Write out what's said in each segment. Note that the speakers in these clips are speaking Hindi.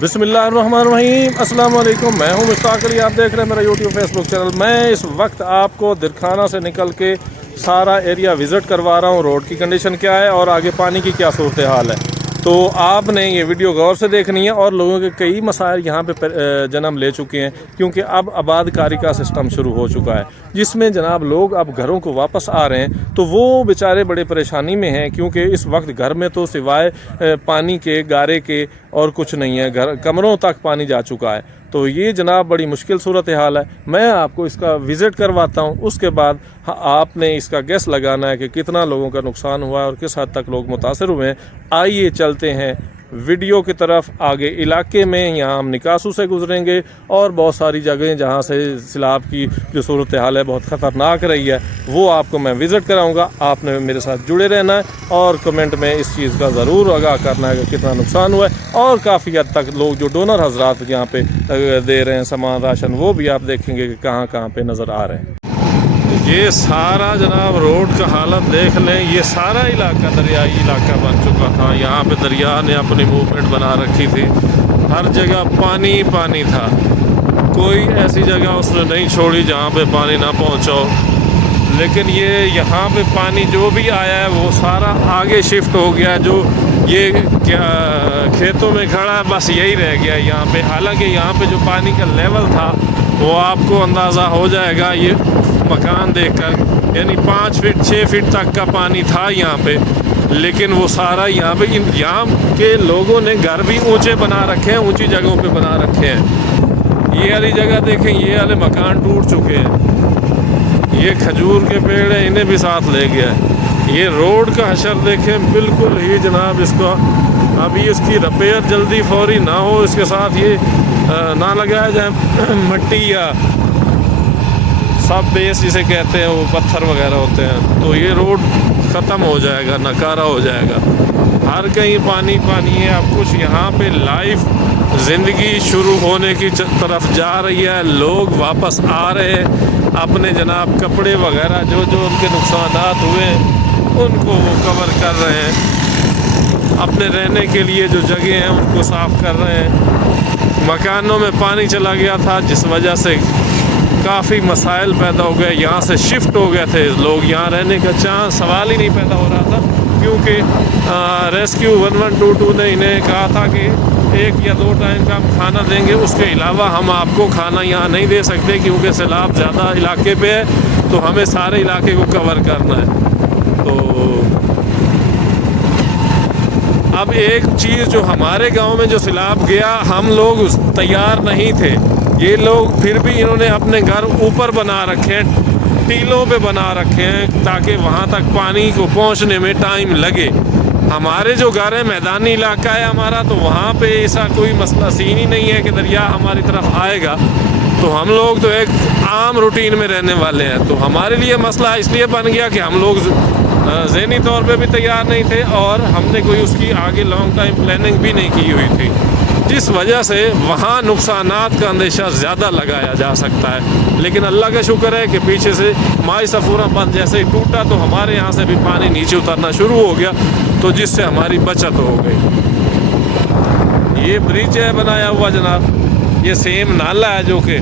बिस्मिल्लाहिर्रहमानिर्रहीम, अस्सलाम वालेकुम। मैं हूं मुश्ताक अली, आप देख रहे हैं मेरा यूट्यूब फेसबुक चैनल। मैं इस वक्त आपको दिरखाना से निकल के सारा एरिया विज़िट करवा रहा हूं। रोड की कंडीशन क्या है और आगे पानी की क्या सूरत हाल है, तो आपने ये वीडियो गौर से देखनी है। और लोगों के कई मसाइल यहाँ पे जन्म ले चुके हैं, क्योंकि अब आबादकारी का सिस्टम शुरू हो चुका है, जिसमें जनाब लोग अब घरों को वापस आ रहे हैं। तो वो बेचारे बड़े परेशानी में हैं, क्योंकि इस वक्त घर में तो सिवाय पानी के, गारे के और कुछ नहीं है। घर कमरों तक पानी जा चुका है। तो ये जनाब बड़ी मुश्किल सूरत हाल है। मैं आपको इसका विज़िट करवाता हूँ, उसके बाद आपने इसका गैस लगाना है कि कितना लोगों का नुकसान हुआ है और किस हद तक लोग मुतासर हुए हैं। आइए चलते हैं वीडियो की तरफ। आगे इलाके में यहाँ हम निकासू से गुजरेंगे और बहुत सारी जगहें जहाँ से सैलाब की जो सूरत हाल है बहुत ख़तरनाक रही है, वो आपको मैं विज़िट कराऊंगा। आपने मेरे साथ जुड़े रहना है और कमेंट में इस चीज़ का ज़रूर आगाह करना है कि कितना नुकसान हुआ है। और काफ़ी हद तक लोग जो डोनर हजरात यहाँ पे दे रहे हैं सामान, राशन, वो भी आप देखेंगे कि कहाँ कहाँ पे नज़र आ रहे हैं। ये सारा जनाब रोड का हालत देख लें। ये सारा इलाका दरियाई इलाका बन चुका था। यहाँ पे दरिया ने अपनी मूवमेंट बना रखी थी। हर जगह पानी पानी था। कोई ऐसी जगह उसने नहीं छोड़ी जहाँ पे पानी ना पहुँचा हो। लेकिन ये यहाँ पे पानी जो भी आया है वो सारा आगे शिफ्ट हो गया। जो ये क्या खेतों में खड़ा है, बस यही रह गया यहाँ पे। हालांकि यहाँ पे जो पानी का लेवल था वो आपको अंदाज़ा हो जाएगा ये मकान देखकर, यानी 5 फीट 6 फीट तक का पानी था यहाँ पे। लेकिन वो सारा यहाँ पे यहाँ के लोगों ने घर भी ऊंचे बना रखे हैं, ऊंची जगहों पे बना रखे हैं। ये वाली जगह देखें, ये वाले मकान टूट चुके हैं। ये खजूर के पेड़ हैं, इन्हें भी साथ ले गया है। ये रोड का हशर देखें, बिल्कुल ही जनाब इसको अभी इसकी रिपेयर जल्दी फौरी ना हो, इसके साथ ये ना लगाया जाए मट्टी या सब बेस जिसे कहते हैं, वो पत्थर वगैरह होते हैं, तो ये रोड ख़त्म हो जाएगा, नकारा हो जाएगा। हर कहीं पानी पानी है। अब कुछ यहाँ पे लाइफ ज़िंदगी शुरू होने की तरफ जा रही है। लोग वापस आ रहे हैं, अपने जनाब कपड़े वगैरह जो जो उनके नुकसानात हुए उनको वो कवर कर रहे हैं। अपने रहने के लिए जो जगह हैं उनको साफ़ कर रहे हैं। मकानों में पानी चला गया था, जिस वजह से काफ़ी मसाइल पैदा हो गए। यहाँ से शिफ्ट हो गए थे लोग, यहाँ रहने का चांस सवाल ही नहीं पैदा हो रहा था, क्योंकि रेस्क्यू 1122 ने इन्हें कहा था कि 1 या 2 टाइम का हम खाना देंगे, उसके अलावा हम आपको खाना यहाँ नहीं दे सकते, क्योंकि सैलाब ज़्यादा इलाके पे है, तो हमें सारे इलाके को कवर करना है। तो अब एक चीज़, जो हमारे गांव में जो सैलाब गया, हम लोग तैयार नहीं थे। ये लोग फिर भी इन्होंने अपने घर ऊपर बना रखे हैं, टीलों पे बना रखे हैं, ताकि वहाँ तक पानी को पहुँचने में टाइम लगे। हमारे जो घर है मैदानी इलाका है हमारा, तो वहाँ पे ऐसा कोई मसला सीन ही नहीं है कि दरिया हमारी तरफ आएगा। तो हम लोग तो एक आम रूटीन में रहने वाले हैं। तो हमारे लिए मसला इसलिए बन गया कि हम लोग ज़हनी तौर पे भी तैयार नहीं थे और हमने कोई उसकी आगे लॉन्ग टाइम प्लानिंग भी नहीं की हुई थी, जिस वजह से वहाँ नुकसानात का अंदेशा ज़्यादा लगाया जा सकता है। लेकिन अल्लाह का शुक्र है कि पीछे से माई सफूरा बंद जैसे ही टूटा तो हमारे यहाँ से भी पानी नीचे उतरना शुरू हो गया, तो जिससे हमारी बचत हो गई। ये ब्रिज है बनाया हुआ जनाब, ये सेम नाला है जो कि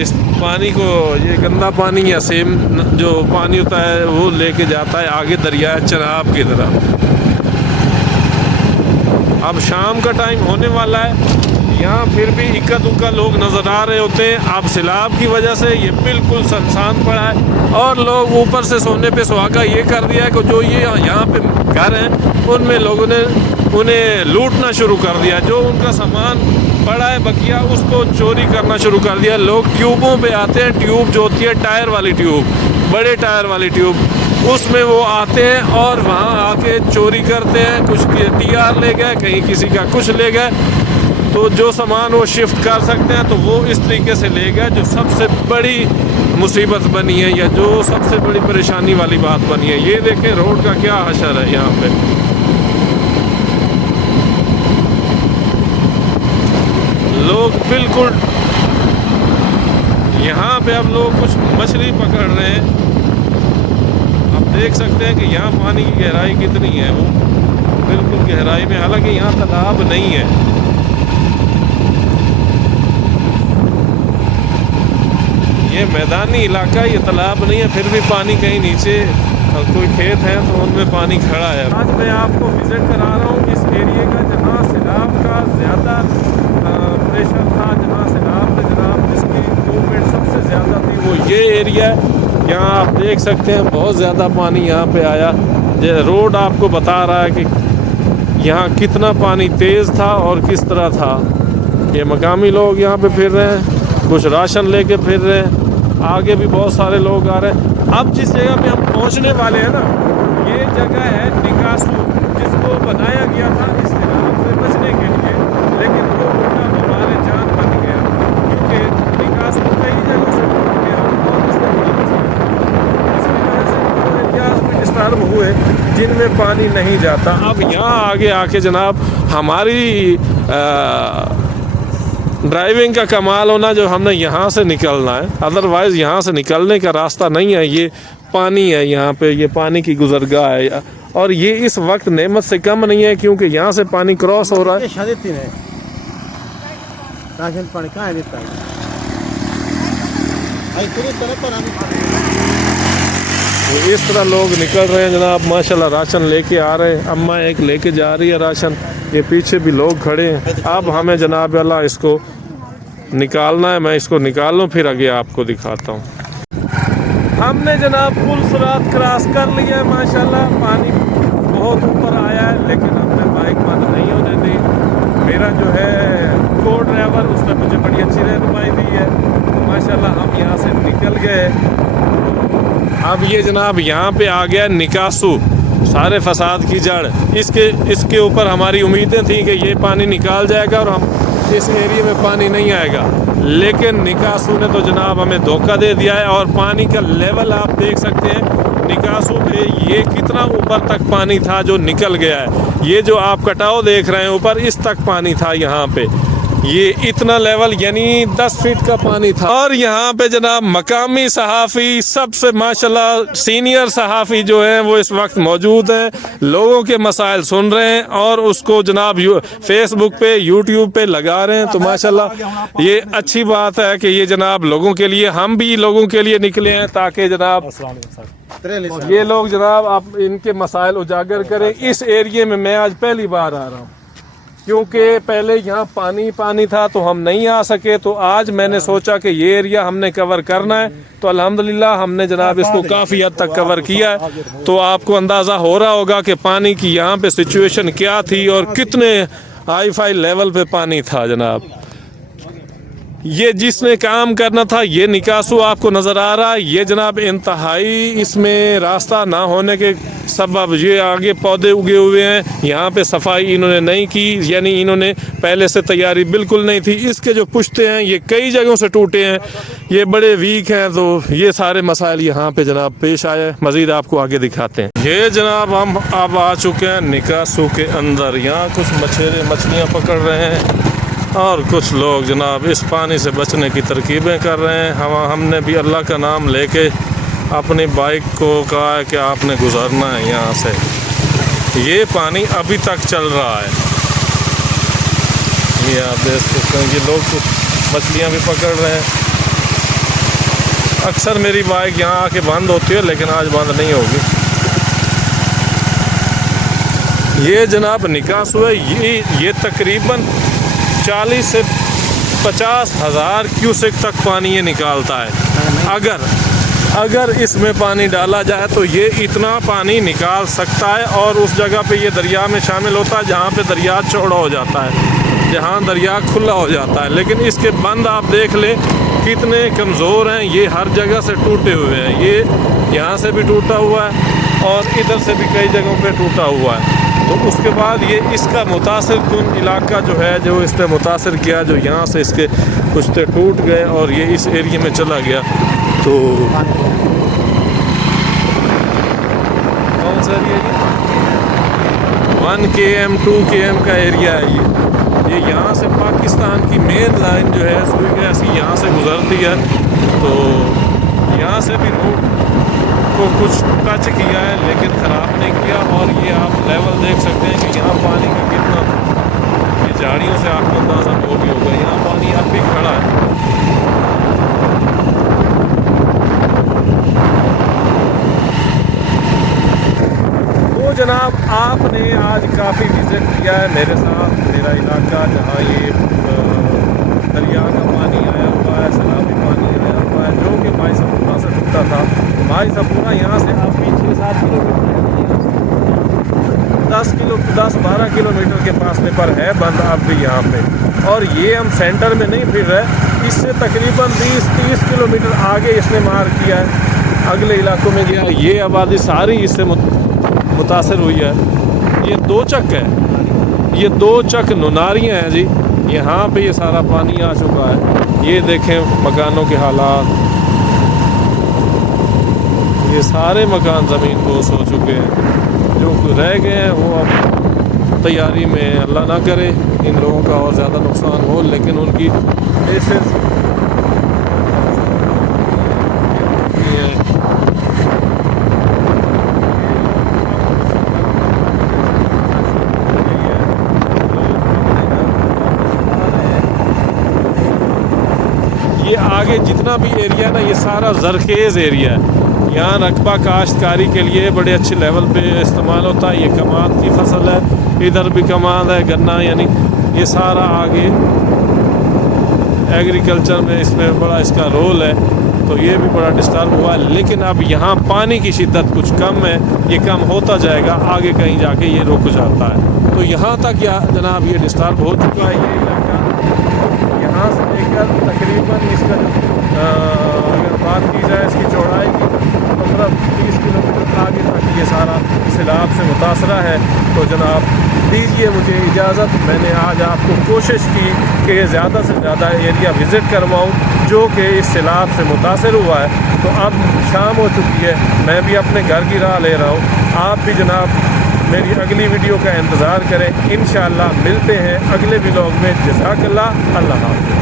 इस पानी को, ये गंदा पानी या सेम जो पानी होता है वो लेके जाता है आगे दरिया चनाब की तरफ। अब शाम का टाइम होने वाला है, यहाँ फिर भी इक्का दुक्का लोग नज़र आ रहे होते हैं। अब सैलाब की वजह से ये बिल्कुल सुनसान पड़ा है और लोग ऊपर से सोने पे सुहागा ये कर दिया है कि जो ये यहाँ पे घर हैं उनमें लोगों ने उन्हें लूटना शुरू कर दिया। जो उनका सामान पड़ा है बकिया, उसको चोरी करना शुरू कर दिया। लोग ट्यूबों पे आते हैं, ट्यूब जो होती है टायर वाली ट्यूब, बड़े टायर वाली ट्यूब, उसमें वो आते हैं और वहाँ आके चोरी करते हैं। कुछ TR ले गए, कहीं किसी का कुछ ले गए, तो जो सामान वो शिफ्ट कर सकते हैं तो वो इस तरीके से ले गए। जो सबसे बड़ी मुसीबत बनी है या जो सबसे बड़ी परेशानी वाली बात बनी है, ये देखें रोड का क्या हशर है। यहाँ पे लोग बिल्कुल, यहाँ पे अब लोग कुछ मछली पकड़ रहे हैं। आप देख सकते हैं कि यहाँ पानी की गहराई कितनी है, वो बिल्कुल गहराई में, हालांकि यहाँ तालाब नहीं है। ये मैदानी इलाका, ये तालाब नहीं है, फिर भी पानी कहीं नीचे कोई खेत है तो उनमें पानी खड़ा है। आज मैं आपको विज़िट करा रहा हूँ इस एरिए का जहाँ सैलाब का ज़्यादा प्रेशर था, जहाँ सैलाब में जनाब जिसकी मूवमेंट सबसे ज़्यादा थी वो ये एरिया है। यहाँ आप देख सकते हैं बहुत ज़्यादा पानी यहाँ पे आया। ये रोड आपको बता रहा है कि यहाँ कितना पानी तेज़ था और किस तरह था। ये मकामी लोग यहाँ पे फिर रहे हैं, कुछ राशन लेके फिर रहे हैं, आगे भी बहुत सारे लोग आ रहे हैं। अब जिस जगह पे हम पहुँचने वाले हैं ना, ये जगह है निकासू, जिसको बनाया गया था इस सैलाब से बचने के लिए, लेकिन वो उल्टा बवाल जान बन गया, क्योंकि निकासू कई जगहों से टूट गया और इसकी वजह से एरियाज में डिस्टर्ब हुए जिनमें पानी नहीं जाता। अब यहाँ आगे आके जनाब हमारी ड्राइविंग का कमाल होना जो हमने यहाँ से निकलना है, अदरवाइज़ यहाँ से निकलने का रास्ता नहीं है। ये पानी है, यहाँ पे ये पानी की गुजरगाह है और ये इस वक्त नेमत से कम नहीं है, क्योंकि यहाँ से पानी क्रॉस हो रहा है। तो इस तरह लोग निकल रहे हैं जनाब, माशाल्लाह राशन लेके आ रहे हैं। अम्मा एक लेके जा रही है राशन, ये पीछे भी लोग खड़े हैं। अब हमें जनाब अल्लाह इसको निकालना है, मैं इसको निकाल लूँ फिर आगे आपको दिखाता हूँ। हमने जनाब पुल सुरात क्रॉस कर लिया है, माशाल्लाह पानी बहुत ऊपर आया है, लेकिन हमने बाइक बंद नहीं होने दी। मेरा जो है को ड्राइवर उसने मुझे बड़ी अच्छी रहनुमाई दी है, तो माशाल्लाह हम यहाँ से निकल गए। अब ये जनाब यहाँ पे आ गया निकासू, सारे फसाद की जड़। इसके ऊपर हमारी उम्मीदें थी कि ये पानी निकाल जाएगा और हम इस एरिया में पानी नहीं आएगा, लेकिन निकासू ने तो जनाब हमें धोखा दे दिया है। और पानी का लेवल आप देख सकते हैं निकासू पे, ये कितना ऊपर तक पानी था जो निकल गया है। ये जो आप कटाव देख रहे हैं ऊपर, इस तक पानी था यहाँ पे, ये इतना लेवल यानी 10 फीट का पानी था। और यहाँ पे जनाब मकामी सहाफ़ी, सबसे माशाल्लाह सीनियर सहाफ़ी जो हैं वो इस वक्त मौजूद हैं, लोगों के मसाइल सुन रहे हैं और उसको जनाब फेसबुक पे यूट्यूब पे लगा रहे हैं। तो माशाल्लाह ये अच्छी बात है कि ये जनाब लोगों के लिए, हम भी लोगों के लिए निकले हैं ताकि जनाब ये लोग जनाब आप इनके मसाइल उजागर करें। इस एरिए में मैं आज पहली बार आ रहा हूँ, क्योंकि पहले यहाँ पानी था तो हम नहीं आ सके। तो आज मैंने सोचा कि ये एरिया हमने कवर करना है, तो अल्हम्दुलिल्लाह हमने जनाब इसको काफ़ी हद तक कवर किया है। तो आपको अंदाज़ा हो रहा होगा कि पानी की यहाँ पे सिचुएशन क्या थी और कितने हाई फाई लेवल पे पानी था जनाब। ये जिसने काम करना था, ये निकासू आपको नज़र आ रहा है, ये जनाब इंतहाई इसमें रास्ता ना होने के सबब ये आगे पौधे उगे हुए हैं। यहाँ पे सफाई इन्होंने नहीं की, यानी इन्होंने पहले से तैयारी बिल्कुल नहीं थी। इसके जो पुश्ते हैं ये कई जगहों से टूटे हैं, ये बड़े वीक हैं, तो ये सारे मसाइल यहाँ पे जनाब पेश आए। मज़ीद आपको आगे दिखाते हैं। ये जनाब हम अब आ चुके हैं निकासू के अंदर। यहाँ कुछ मछलियाँ पकड़ रहे हैं और कुछ लोग जनाब इस पानी से बचने की तरकीबें कर रहे हैं। हमने भी अल्लाह का नाम लेके अपनी बाइक को कहा है कि आपने गुजरना है यहाँ से। ये पानी अभी तक चल रहा है, ये आप देख सकते हैं। ये लोग कुछ मछलियाँ भी पकड़ रहे हैं। अक्सर मेरी बाइक यहाँ आके बंद होती है, लेकिन आज बंद नहीं होगी। ये जनाब निकासू है, ये तकरीबन 40 से 50 हज़ार क्यूसेक तक पानी ये निकालता है। अगर इसमें पानी डाला जाए तो ये इतना पानी निकाल सकता है, और उस जगह पे ये दरिया में शामिल होता है जहाँ पे दरिया चौड़ा हो जाता है, जहाँ दरिया खुला हो जाता है। लेकिन इसके बंद आप देख लें कितने कमज़ोर हैं, ये हर जगह से टूटे हुए हैं। ये यहाँ से भी टूटा हुआ है और इधर से भी कई जगहों पे टूटा हुआ है। तो उसके बाद ये इसका मुतासिर कुन इलाका जो है, जो इसने मुतासिर किया, जो यहाँ से इसके कुश्ते टूट गए और ये इस एरिया में चला गया। तो कौन सा एरिया है? 1 km 2 km का एरिया है ये यहाँ से पाकिस्तान की मेन लाइन जो है सुई गैस यहाँ से गुजरती है। तो यहाँ से भी रोड को कुछ टच किया है लेकिन ख़राब नहीं किया। और ये आप लेवल देख सकते हैं कि यहाँ पानी का कितना, ये झाड़ियों से आपको अंदाज़ा हो भी होगा, यहाँ पानी अब भी खड़ा है। यहाँ ये दरिया का पानी आया हुआ है, सैलाबी पानी आया हुआ है, जो कि भाई सपूरा से ढुकता था। भाई सपूरा यहाँ से अब भी 6-7 किलोमीटर 10-12 किलोमीटर के फासले पर है बंद अब भी यहाँ पे। और ये हम सेंटर में नहीं फिर रहे, इससे तकरीबन 20-30 किलोमीटर आगे इसने मार किया है, अगले इलाकों में गया। ये आबादी सारी इससे मुतासर हुई है। ये 2 चक है, ये 2 चक नुनारियाँ हैं जी। यहाँ पे ये सारा पानी आ चुका है। ये देखें मकानों के हालात, ये सारे मकान ज़मीन बोस हो चुके हैं। जो रह गए हैं वो अब तैयारी में, अल्लाह ना करे इन लोगों का और ज़्यादा नुकसान हो, लेकिन उनकी ऐसे ये आगे जितना भी एरिया ना, ये सारा ज़रखेज़ एरिया है। यहाँ रकबा काश्तकारी के लिए बड़े अच्छे लेवल पे इस्तेमाल होता है। ये कमाद की फसल है, इधर भी कमाद है, गन्ना, यानी ये सारा आगे एग्रीकल्चर में इसमें बड़ा इसका रोल है। तो ये भी बड़ा डिस्टर्ब हुआ है, लेकिन अब यहाँ पानी की शिद्दत कुछ कम है, ये कम होता जाएगा, आगे कहीं जाके ये रुक जाता है। तो यहाँ तक जनाब ये डिस्टर्ब हो चुका है ये इलाका। यहाँ से लेकर तकरीबन इसका अगर बात की जाए इसकी चौड़ाई की, 15-20 किलोमीटर आगे तक ये सारा सैलाब से मुतासरा है। तो जनाब दीजिए मुझे इजाज़त, मैंने आज आपको कोशिश की कि ज़्यादा से ज़्यादा एरिया विज़िट करवाऊँ जो कि इस सैलाब से मुतासर हुआ है। तो अब शाम हो चुकी है, मैं भी अपने घर की राह ले रहा हूँ। आप भी जनाब मेरी अगली वीडियो का इंतज़ार करें। इंशाअल्लाह मिलते हैं अगले व्लॉग में। जज़ाकल्लाह, अल्लाह हाफ़िज़।